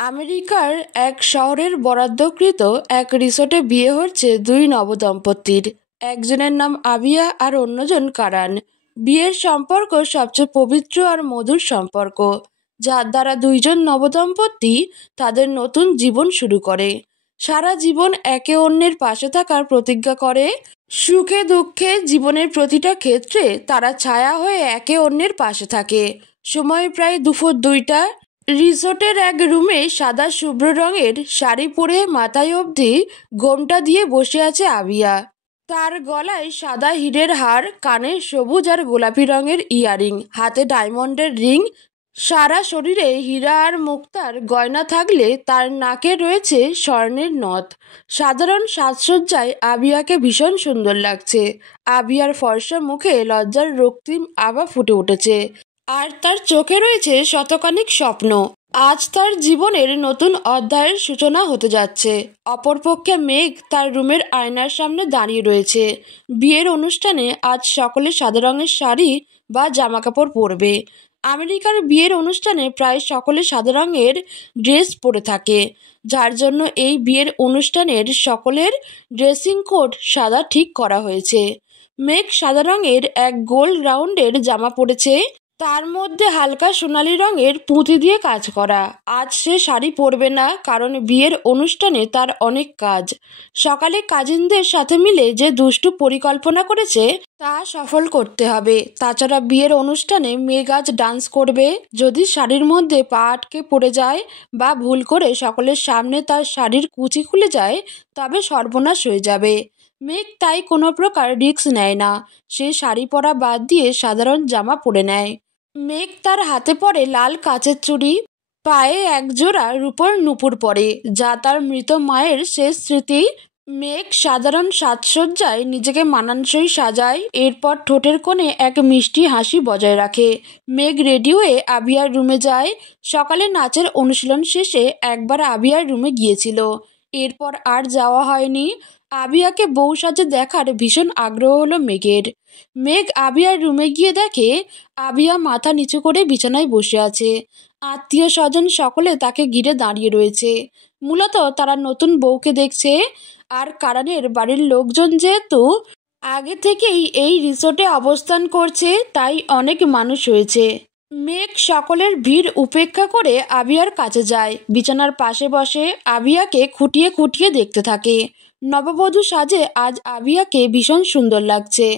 আমেরিকার এক শহরের বরাদ্দকৃত এক রিসোর্টে বিয়ে হচ্ছে দুই নবদম্পতির। একজনের নাম আবিয়া আর অন্যজন কারান। বিয়ের সম্পর্ক সবচেয়ে পবিত্র আর মধুর সম্পর্ক, যার দ্বারা দুইজন নবদম্পতি তাদের নতুন জীবন শুরু করে। সারা জীবন একে অন্যের পাশে থাকার প্রতিজ্ঞা করে। সুখে দুঃখে জীবনের প্রতিটা ক্ষেত্রে তারা ছায়া হয়ে একে অন্যের পাশে থাকে। সময় প্রায় দুপুর 2টা। রিসোর্টের এক রুমে সাদা শুভ্র রঙের শাড়ি পরে মাথায় অবধি ঘোমটা দিয়ে বসে আছে আবিয়া। তার গলায় সাদা হীরের হার, কানে সবুজ আর গোলাপি রঙের ইয়ারিং, হাতে ডায়মন্ডের রিং। সারা শরীরে হীরা আর মুক্তার গয়না থাকলে তার নাকে রয়েছে স্বর্ণের নথ। সাধারণ সাজসজ্জায় আবিয়াকে ভীষণ সুন্দর লাগছে। আবিয়ার ফর্সা মুখে লজ্জার রক্তিম আভা ফুটে উঠেছে, আর তার চোখে রয়েছে শতখানিক স্বপ্ন। আজ তার জীবনের নতুন অধ্যায়ের সূচনা হতে যাচ্ছে। অপরপক্ষে মেঘ তার রুমের আয়নার সামনে দাঁড়িয়ে রয়েছে। বিয়ের অনুষ্ঠানে আজ সকলে সাদা রঙের শাড়ি বা জামাকাপড় পরবে। আমেরিকার বিয়ের অনুষ্ঠানে প্রায় সকলে সাদা রঙের ড্রেস পরে থাকে, যার জন্য এই বিয়ের অনুষ্ঠানের সকলের ড্রেসিং কোড সাদা ঠিক করা হয়েছে। মেঘ সাদা রঙের এক গোল রাউন্ডের জামা পরেছে, তার মধ্যে হালকা সোনালি রঙের পুঁতি দিয়ে কাজ করা। আজ সে শাড়ি পরবে না, কারণ বিয়ের অনুষ্ঠানে তার অনেক কাজ। সকালে কাজিনদের সাথে মিলে যে দুষ্টু পরিকল্পনা করেছে তা সফল করতে হবে। তাছাড়া বিয়ের অনুষ্ঠানে মেঘ আজ ডান্স করবে। যদি শাড়ির মধ্যে পা আটকে পড়ে যায় বা ভুল করে সকলের সামনে তার শাড়ির কুচি খুলে যায়, তবে সর্বনাশ হয়ে যাবে। মেঘ তাই কোনো প্রকার রিস্ক নেয় না। সে শাড়ি পরা বাদ দিয়ে সাধারণ জামা পরে নেয়। মেঘ তার হাতে পরে লাল কাচের চুড়ি, পায়ে একজোড়া রূপোর নুপুর পরে, যা তার মৃত মায়ের শেষ স্মৃতি। মেঘ সাধারণ সাজসজ্জায় নিজেকে মানানসই সাজায়, এরপর ঠোঁটের কোণে এক মিষ্টি হাসি বজায় রাখে। মেঘ রেডি হয়ে আবিয়ার রুমে যায়। সকালে নাচের অনুশীলন শেষে একবার আবিয়ার রুমে গিয়েছিল, এরপর আর যাওয়া হয়নি। আবিয়াকে বউ সাজে দেখার ভীষণ আগ্রহ হলো মেঘের। মেঘ আবিয়ার রুমে গিয়ে দেখে আবিয়া মাথা নিচু করে বিছানায় বসে আছে। আত্মীয় স্বজন সকলে তাকে ঘিরে দাঁড়িয়ে রয়েছে। মূলত তারা নতুন বউকে দেখছে। আর কারানের বাড়ির লোকজন যেহেতু আগে থেকেই এই রিসোর্টে অবস্থান করছে, তাই অনেক মানুষ হয়েছে। মেঘ সকলের ভিড় উপেক্ষা করে আবিয়ার কাছে যায়। বিছানার পাশে বসে আবিয়াকে খুঁটিয়ে খুঁটিয়ে দেখতে থাকে। নববধূ সাজে আজ আবিয়াকে ভীষণ সুন্দর লাগছে।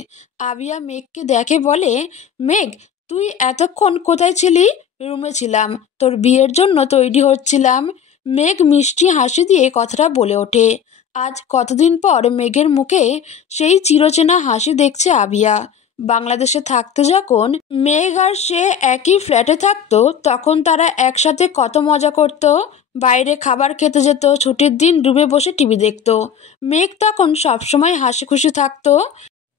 আবিয়া মেঘকে দেখে বলে, মেঘ, তুই এতক্ষণ কোথায় ছিলি? রুমে ছিলাম, তোর বিয়ের জন্য তৈরি হচ্ছিলাম। মেঘ মিষ্টি হাসি দিয়ে কথাটা বলে ওঠে। আজ কতদিন পর মেঘের মুখে সেই চিরচেনা হাসি দেখছে আবিয়া। বাংলাদেশে থাকতে যখন মেঘ আর সে একই ফ্ল্যাটে থাকতো, তখন তারা একসাথে কত মজা করত। বাইরে খাবার খেতে যেত, ছুটির দিন রুমে বসে টিভি দেখতো। মেঘ তখন সবসময় হাসি খুশি থাকতো।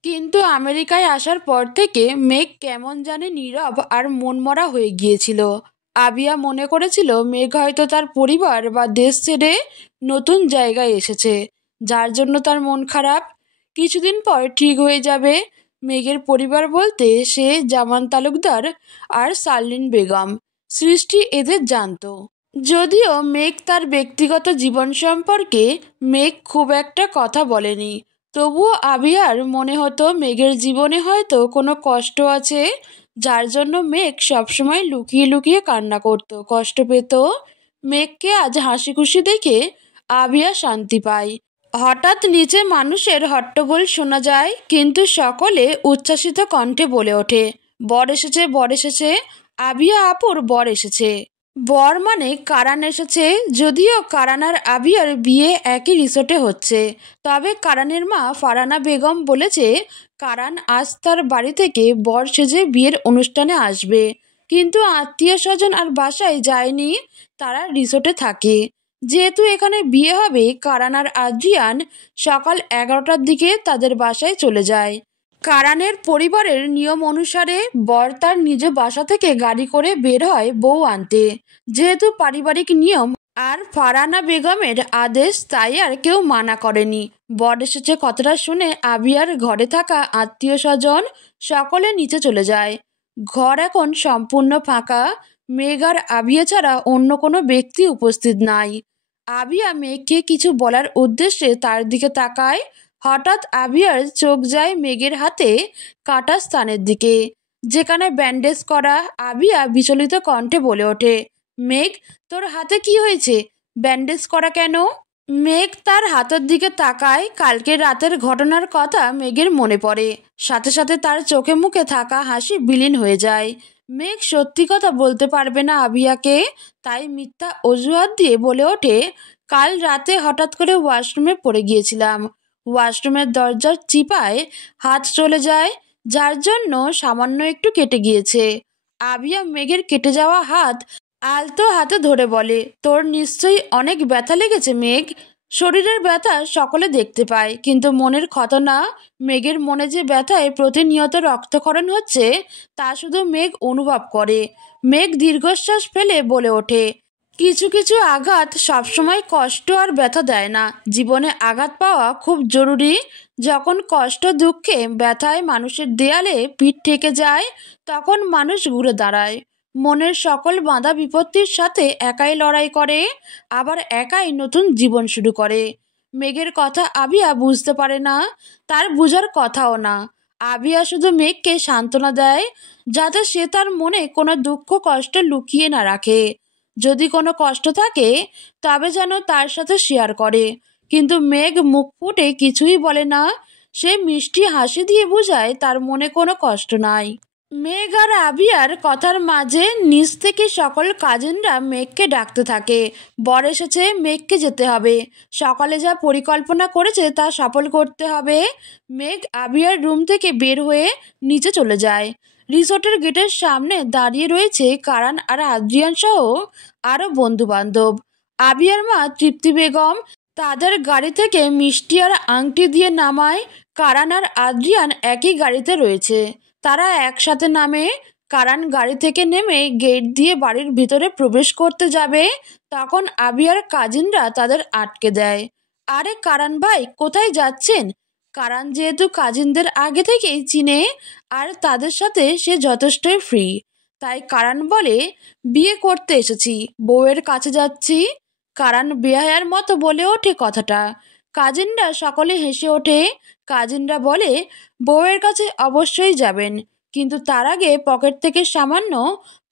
কিন্তু আমেরিকায় আসার পর থেকে মেঘ কেমন জানি নীরব আর মনমরা হয়ে গিয়েছিল। আবিয়া মনে করেছিল মেঘ হয়তো তার পরিবার বা দেশ ছেড়ে নতুন জায়গায় এসেছে, যার জন্য তার মন খারাপ। কিছুদিন পর ঠিক হয়ে যাবে। মেঘের পরিবার বলতে সে জামান তালুকদার আর শার্লিন বেগম, সৃষ্টি এদের জানতো। যদিও মেঘ তার ব্যক্তিগত জীবন সম্পর্কে মেঘ খুব একটা কথা বলেনি, তবুও আবিয়ার মনে হতো মেঘের জীবনে হয়তো কোনো কষ্ট আছে, যার জন্য মেঘ সবসময় লুকিয়ে লুকিয়ে কান্না করত, কষ্ট পেত। মেঘকে আজ হাসি খুশি দেখে আবিয়া শান্তি পায়। হঠাৎ নিচে মানুষের হট্টগোল শোনা যায়, কিন্তু সকলে উচ্ছ্বাসিত কণ্ঠে বলে ওঠে, বর এসেছে, বর এসেছে, আবিয়া আপুর বর এসেছে। বর মানে কারান এসেছে। যদিও কারান আর আবিয়ার বিয়ে একই রিসোর্টে হচ্ছে, তবে কারানের মা ফারহানা বেগম বলেছে কারান আজ তার বাড়ি থেকে বর সেজে বিয়ের অনুষ্ঠানে আসবে। কিন্তু আত্মীয় স্বজন আর বাসায় যায়নি, তারা রিসোর্টে থাকে। যেহেতু এখানে বিয়ে হবে, কারান আর আদ্রিয়ান সকাল 11টার দিকে তাদের বাসায় চলে যায়। কারানের পরিবারের নিয়ম অনুসারে বর তার নিজ বাসা থেকে গাড়ি করে বের হয় বউ আনতে। যেহেতু পারিবারিক নিয়ম আর ফারহানা বেগমের আদেশ, তাই আর কেউ মানা করেনি। বর এসেছে কথাটা শুনে আবিয়ার ঘরে থাকা আত্মীয় স্বজন সকলে নিচে চলে যায়। ঘর এখন সম্পূর্ণ ফাঁকা। মেঘ আর আবিয়া ছাড়া অন্য কোনো ব্যক্তি উপস্থিত নাই। আবিয়া মেঘকে কিছু বলার উদ্দেশ্যে তার দিকে তাকায়। হঠাৎ আবিয়ার চোখ যায় মেঘের হাতে কাটা স্থানের দিকে, যেখানে ব্যান্ডেজ করা। আবিয়া বিচলিত কণ্ঠে বলে ওঠে, মেঘ, তোর হাতে কি হয়েছে? ব্যান্ডেজ করা কেন? মেঘ তার হাতের দিকে তাকায়। কালকের রাতের ঘটনার কথা মেঘের মনে পড়ে। সাথে সাথে তার চোখে মুখে থাকা হাসি বিলীন হয়ে যায়। মেঘ সত্যি কথা বলতে পারবে না আবিয়াকে, তাই মিথ্যা অজুহাত দিয়ে বলে ওঠে, কাল রাতে হঠাৎ করে ওয়াশরুমে পড়ে গিয়েছিলাম। ওয়াশরুমের দরজার চিপায় হাত চলে যায়, যার জন্য সামান্য একটু কেটে গিয়েছে। আবিয়া মেঘের কেটে যাওয়া হাত আলতো হাতে ধরে বলে, তোর নিশ্চয়ই অনেক ব্যথা লেগেছে মেঘ। শরীরের ব্যথা সকলে দেখতে পায়, কিন্তু মনের ক্ষত না। মেঘের মনে যে ব্যথায় প্রতিনিয়ত রক্তক্ষরণ হচ্ছে তা শুধু মেঘ অনুভব করে। মেঘ দীর্ঘশ্বাস ফেলে বলে ওঠে, কিছু কিছু আঘাত সবসময় কষ্ট আর ব্যথা দেয় না। জীবনে আঘাত পাওয়া খুব জরুরি। যখন কষ্ট, দুঃখে, ব্যথায় মানুষের দেয়ালে পিঠ ঠেকে যায়, তখন মানুষ ঘুরে দাঁড়ায়। মনের সকল বাধা বিপত্তির সাথে একাই লড়াই করে, আবার একাই নতুন জীবন শুরু করে। মেঘের কথা আবিয়া বুঝতে পারে না, তার বুঝার কথাও না। আবিয়া শুধু মেঘকে সান্ত্বনা দেয়, যাতে সে তার মনে কোনো দুঃখ কষ্ট লুকিয়ে না রাখে। যদি কোনো কষ্ট থাকে তবে যেন তার সাথে শেয়ার করে। কিন্তু মেঘ মুখ ফুটে কিছুই বলে না। সে মিষ্টি হাসি দিয়ে বোঝায় তার মনে কোনো কষ্ট নাই। মেঘ আর আবিয়ার কথার মাঝে নিচ থেকে সকল কাজিনরা মেঘকে ডাকতে থাকে। বর এসেছে, মেঘকে যেতে হবে। সকালে যা পরিকল্পনা করেছে তা সফল করতে হবে। মেঘ আবিয়ার রুম থেকে বের হয়ে নিচে চলে যায়। রিসোর্টের গেটের সামনে দাঁড়িয়ে রয়েছে কারান আর আদ্রিয়ান সহ আরও বন্ধু বান্ধব। আবিয়ার মা তৃপ্তি বেগম তাদের গাড়ি থেকে মিষ্টি আর আংটি দিয়ে নামায়। কারান আর আদ্রিয়ান একই গাড়িতে রয়েছে। তারা একসাথে নামে। কারান গাড়ি থেকে নেমে গেট দিয়ে বাড়ির ভিতরে প্রবেশ করতে যাবে, তখন আবিয়ার কাজিনরা তাদের আটকে দেয়। আরে কারান ভাই, কোথায় যাচ্ছেন? কারান যেহেতু কাজিনদের আগে থেকেই চিনে আর তাদের সাথে সে যথেষ্টই ফ্রি, তাই কারান বলে, বিয়ে করতে এসেছি, বউয়ের কাছে যাচ্ছি। কারান বেহায়ার মতো বলে ওঠে কথাটা। কাজিনরা সকলে হেসে ওঠে। কাজিনরা বলে, বউয়ের কাছে অবশ্যই যাবেন, কিন্তু তার আগে পকেট থেকে সামান্য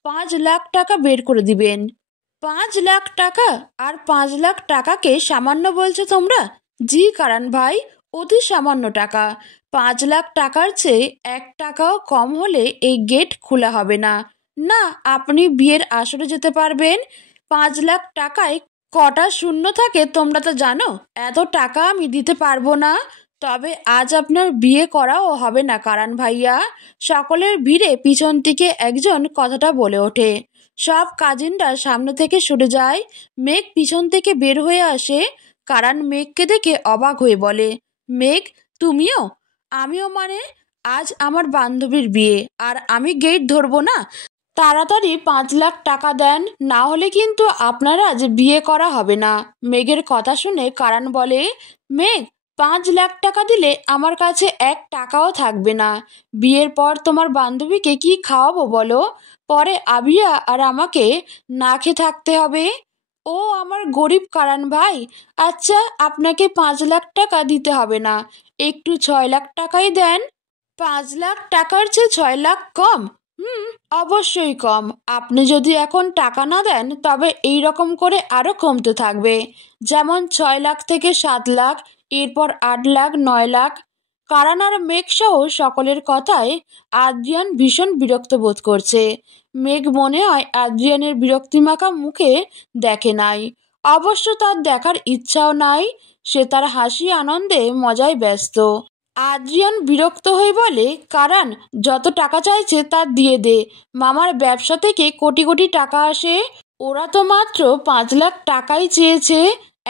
5 লাখ টাকা বের করে দিবেন। 5 লাখ টাকা? আর 5 লাখ টাকাকে সামান্য বলছো তোমরা? জি কারান ভাই, অতি সামান্য টাকা। 5 লাখ টাকার চেয়ে 1 টাকাও কম হলে এই গেট খোলা হবে না। না, আপনি বিয়ের আসরে যেতে পারবেন। 5 লাখ টাকায় কটা শূন্য থাকে তোমরা তো জানো। এত টাকা আমি দিতে পারবো না। তবে আজ আপনার বিয়ে করাও হবে না কারান ভাইয়া। সকলের ভিড়ে পিছন থেকে একজন কথাটা বলে ওঠে। সব কাজিনরা সামনে থেকে সরে যায়। মেঘ পিছন থেকে বের হয়ে আসে। কারান মেঘকে দেখে অবাক হয়ে বলে, মেঘ, তুমিও? আমিও মানে? আজ আমার বান্ধবীর বিয়ে আর আমি গেট ধরবো না? তাড়াতাড়ি 5 লাখ টাকা দেন, না হলে কিন্তু আপনার আজ বিয়ে করা হবে না। মেঘের কথা শুনে কারান বলে, মেঘ, 5 লাখ টাকা দিলে আমার কাছে 1 টাকাও থাকবে না। বিয়ের পর তোমার বান্ধবীকে কি খাওয়াবো বলো? পরে আবিয়া আর আমাকে না খেয়ে থাকতে হবে। ও আমার গরিব কারান ভাই। আচ্ছা, আপনাকে 5 লাখ টাকা দিতে হবে না, একটু 6 লাখ টাকাই দেন। 5 লাখ টাকার চেয়ে 6 লাখ কম? অবশ্যই কম। আপনি যদি এখন টাকা না দেন তবে এই রকম করে আরো কমতে থাকবে। যেমন 6 লাখ থেকে 7 লাখ, এরপর 8 লাখ, 9 লাখ। কারান আর মেঘ সহ সকলের কথায় আদ্রিয়ান ভীষণ বিরক্ত বোধ করছে। মেঘ মনে হয় আদ্রিয়ানের বিরক্তিমাখা মুখে দেখে নাই। অবশ্য তার দেখার ইচ্ছাও নাই। সে তার হাসি, আনন্দে, মজায় ব্যস্ত। আদ্রিয়ান বিরক্ত হয়ে বলে, কারান, যত টাকা চাইছে তা দিয়ে দে। মামার ব্যবসা থেকে কোটি কোটি টাকা আসে, ওরা তো মাত্র 5 লাখ টাকাই চেয়েছে।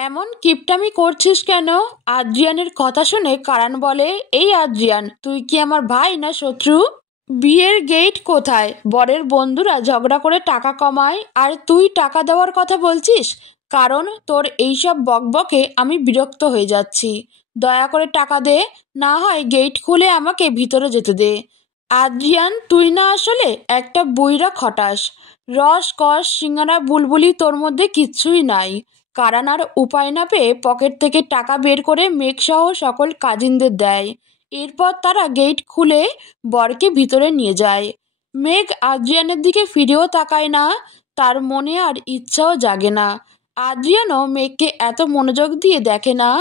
এমন কিপটামি করছিস কেন? আদ্রিয়ানের কথা শুনে কারান বলে, এই আদ্রিয়ান, তুই কি আমার ভাই না শত্রু? বিয়ের গেট কোথায়? বরের বন্ধুরা ঝগড়া করে টাকা কমায় আর তুই টাকা দেওয়ার কথা বলছিস? কারণ তোর এইসব বকবকে আমি বিরক্ত হয়ে যাচ্ছি। দয়া করে টাকা দে, না হয় গেট খুলে আমাকে ভিতরে যেতে দে। আদ্রিয়ান, তুই না আসলে একটা বুইড়া খটাস। রস কস সিঙ্গারা বুলবুলি তোর মধ্যে কিচ্ছুই নাই। কারণ আর উপায় না পেয়ে পকেট থেকে টাকা বের করে মেঘ সহ সকল কাজিনদের দেয়। এরপর তারা গেট খুলে বরকে ভিতরে নিয়ে যায়। মেঘ আদ্রিয়ানের দিকে ফিরেও তাকায় না, তার মনে আর ইচ্ছাও জাগে না। আদ্রিয়ানও মেঘকে এত মনোযোগ দিয়ে দেখে না।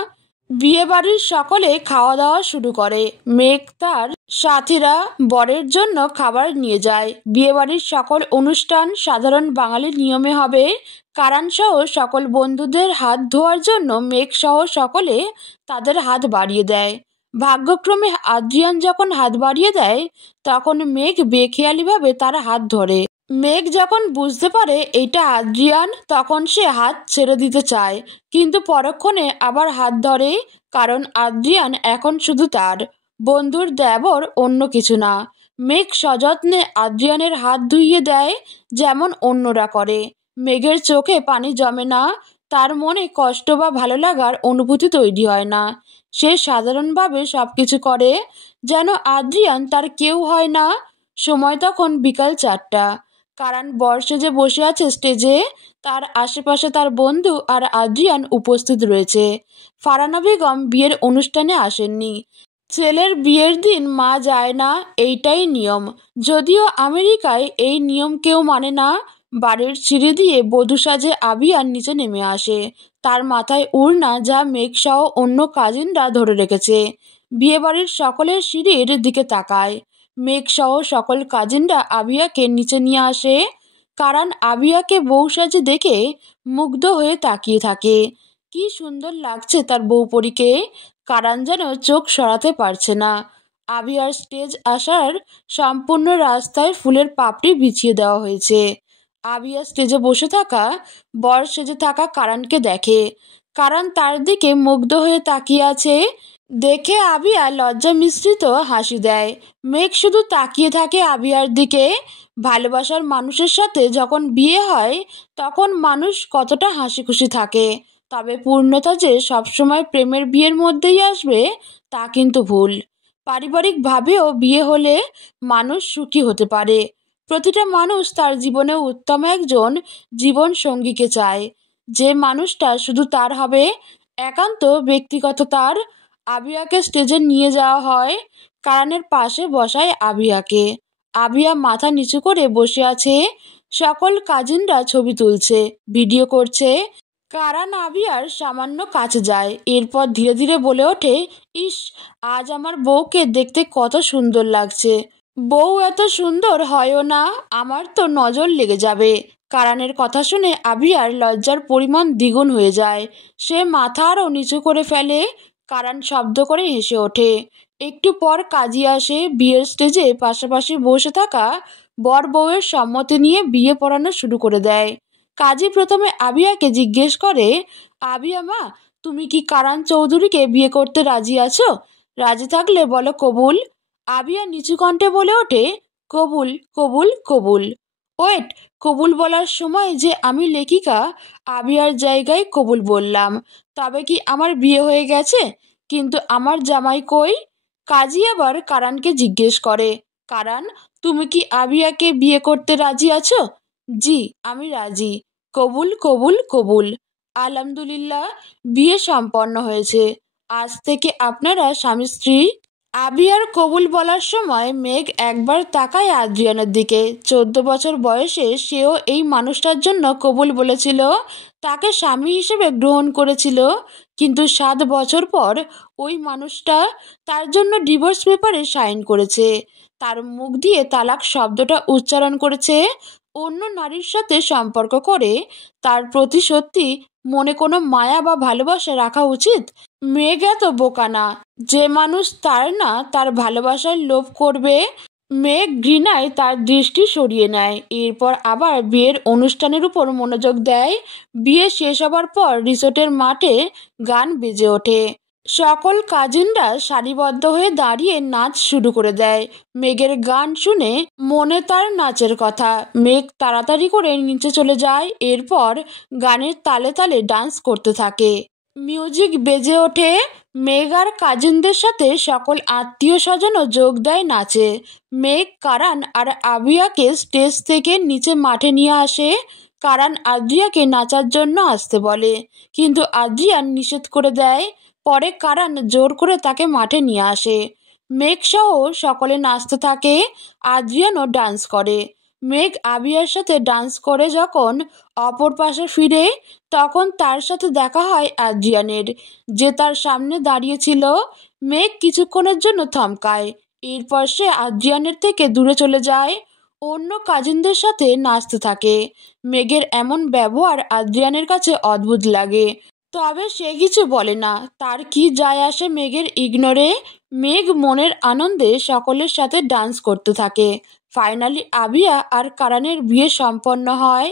বিয়েবাড়ির সকলে খাওয়া দাওয়া শুরু করে। মেঘ তার সাথীরা বরের জন্য খাবার নিয়ে যায়। বিয়েবাড়ির সকল অনুষ্ঠান সাধারণ বাঙালি নিয়মে হবে। কারণ সহ সকল বন্ধুদের হাত ধোয়ার জন্য মেঘ সহ সকলে তাদের হাত বাড়িয়ে দেয়। ভাগ্যক্রমে আদ্রিয়ান যখন হাত বাড়িয়ে দেয় তখন মেঘ বেখেয়ালিভাবে তার হাত ধরে। মেঘ যখন বুঝতে পারে এটা আদ্রিয়ান তখন সে হাত ছেড়ে দিতে চায়, কিন্তু পরক্ষণে আবার হাত ধরে, কারণ আদ্রিয়ান এখন শুধু তার বন্ধুর দেবর, অন্য কিছু না। মেঘ সযত্নে আদ্রিয়ানের হাত ধুইয়ে দেয় যেমন অন্যরা করে। মেঘের চোখে পানি জমে না, তার মনে কষ্ট বা ভালো লাগার অনুভূতি তৈরি হয় না। সে সাধারণভাবে সবকিছু করে যেন আদ্রিয়ান তার কেউ হয় না। সময় তখন বিকাল 4টা। কারণ বর সেজে বসে আছে স্টেজে, তার আশেপাশে তার বন্ধু আর আদ্রিয়ান উপস্থিত রয়েছে। ফারহানা বেগম বিয়ের অনুষ্ঠানে আসেননি। ছেলের বিয়ের দিন মা যায় না, এইটাই নিয়ম। যদিও আমেরিকায় এই নিয়ম কেউ মানে না। বাড়ির সিঁড়ি দিয়ে বধূ সাজে আবিয়ার নিচে নেমে আসে। তার মাথায় উড়না, যা মেঘ সহ অন্য কাজিনরা ধরে রেখেছে। বিয়েবাড়ির সকলের সিঁড়ির দিকে তাকায়। মেঘ সহ সকল কাজিনরা আবিয়াকে নিচে নিয়ে আসে। কারণ আবিয়াকে বউ সাজে দেখে মুগ্ধ হয়ে তাকিয়ে থাকে। কি সুন্দর লাগছে তার বউপরীকে। কারণ যেন চোখ সরাতে পারছে না। আবিয়ার স্টেজ আসার সম্পূর্ণ রাস্তায় ফুলের পাপড়ি বিছিয়ে দেওয়া হয়েছে। আবিয়া স্টেজে বসে থাকা বর সেজে থাকা কারণকে দেখে। কারণ তার দিকে মুগ্ধ হয়ে তাকিয়ে আছে। দেখে আবিয়া লজ্জা মিশ্রিত হাসি দেয়। মেঘ শুধু তাকিয়ে থাকে আবিয়ার দিকে। ভালোবাসার মানুষের সাথে যখন বিয়ে হয় তখন মানুষ কতটা হাসি খুশি থাকে, তবে পূর্ণতা যে সবসময় প্রেমের বিয়ের মধ্যেই আসবে তা কিন্তু ভুল। পারিবারিকভাবেও বিয়ে হলে মানুষ সুখী হতে পারে। প্রতিটা মানুষ তার জীবনে উত্তম একজন জীবন সঙ্গীকে চায়, যে মানুষটা শুধু তার হবে, একান্ত ব্যক্তিগত তার। আবিয়াকে স্টেজে নিয়ে যাওয়া হয়। কারণের পাশে বসায় আবিয়াকে। আবিয়া মাথা নিচু করে বসে আছে। সকল কাজিনরা ছবি তুলছে, ভিডিও করছে। কারণ আবিয়ার সামান্য কাছে যায়। এরপর ধীরে ধীরে বলে ওঠে, ইস, আজ আমার বউকে দেখতে কত সুন্দর লাগছে। বউ এত সুন্দর হয়ও না, আমার তো নজর লেগে যাবে। কারণের কথা শুনে আবিয়ার লজ্জার পরিমাণ দ্বিগুণ হয়ে যায়। সে মাথা আরও নিচু করে ফেলে। কারণ শব্দ করে হেসে ওঠে। একটু পর কাজী আসে। বিয়ের স্টেজে পাশাপাশি বসে থাকা বর বউয়ের সম্মতি নিয়ে বিয়ে পড়ানো শুরু করে দেয়। কাজী প্রথমে আবিয়াকে জিজ্ঞেস করে, আবিয়া মা, তুমি কি কারণ চৌধুরীকে বিয়ে করতে রাজি আছো? রাজি থাকলে বলো কবুল। আবিয়া নিচু কণ্ঠে বলে ওঠে, কবুল, কবুল, কবুল। ওয়েট, কবুল বলার সময় যে আমি লেখিকা আবিয়ার জায়গায় কবুল বললাম। তবে কি আমার বিয়ে হয়ে গেছে? কিন্তু আমার জামাই কই? কাজী আবার কারণকে জিজ্ঞেস করে, কারণ, তুমি কি আবিয়াকে বিয়ে করতে রাজি আছো? জি, আমি রাজি। কবুল, কবুল, কবুল। আলহামদুলিল্লাহ, বিয়ে সম্পন্ন হয়েছে। আজ থেকে আপনারা স্বামী স্ত্রী। আবিয়ার কবুল বলার সময় মেঘ একবার তাকায় আদ্রিয়ানের দিকে। 14 বছর বয়সে সেও এই মানুষটার জন্য কবুল বলেছিল, তাকে স্বামী হিসেবে গ্রহণ করেছিল। কিন্তু 7 বছর পর ওই মানুষটা তার জন্য ডিভোর্স পেপারে সাইন করেছে। তার মুখ দিয়ে তালাক শব্দটা উচ্চারণ করেছে। অন্য নারীর সাথে সম্পর্ক করে তার প্রতি সত্যি মনে কোনো মায়া বা ভালোবাসা রাখা উচিত? মেঘ এত বোকা না যে মানুষ তার না তার ভালোবাসার লোভ করবে। মেঘ ঘৃণায় তার দৃষ্টি সরিয়ে নেয়। এরপর আবার বিয়ের অনুষ্ঠানের উপর মনোযোগ দেয়। বিয়ে শেষ হবার পর রিসোর্টের মাঠে গান বেজে ওঠে। সকল কাজিনরা সারিবদ্ধ হয়ে দাঁড়িয়ে নাচ শুরু করে দেয়। মেঘের গান শুনে মনে তার নাচের কথা। মেঘ তাড়াতাড়ি করে নিচে চলে যায়। এরপর গানের তালে তালে ডান্স করতে থাকে। মিউজিক বেজে ওঠে। মেঘ আর কাজিনদের সাথে সকল আত্মীয় স্বজনও যোগ দেয় নাচে। মেঘ কারান আর আবিয়াকে স্টেজ থেকে নিচে মাঠে নিয়ে আসে। কারান আদ্রিয়াকে নাচার জন্য আসতে বলে, কিন্তু আদ্রিয়ান নিষেধ করে দেয়। পরে কারান জোর করে তাকে মাঠে নিয়ে আসে। মেঘ সহ সকলে নাচতে থাকে। আদ্রিয়ানও ডান্স করে। মেঘ আবিয়ার সাথে ডান্স করে যখন অপর পাশে ফিরে, তখন তার সাথে দেখা হয় আদ্রিয়ানের, যে তার সামনে দাঁড়িয়েছিল। মেঘ কিছুক্ষণের জন্য থমকায়, এরপর সে আদ্রিয়ানের থেকে দূরে চলে যায়, অন্য কাজিনদের সাথে নাচতে থাকে। মেঘের এমন ব্যবহার আদ্রিয়ানের কাছে অদ্ভুত লাগে, তবে সে কিছু বলে না। তার কি যায় আসে মেঘের ইগনোরে। মেঘ মনের আনন্দে সকলের সাথে ডান্স করতে থাকে। ফাইনালি আবিয়া আর কারানের বিয়ে সম্পন্ন হয়।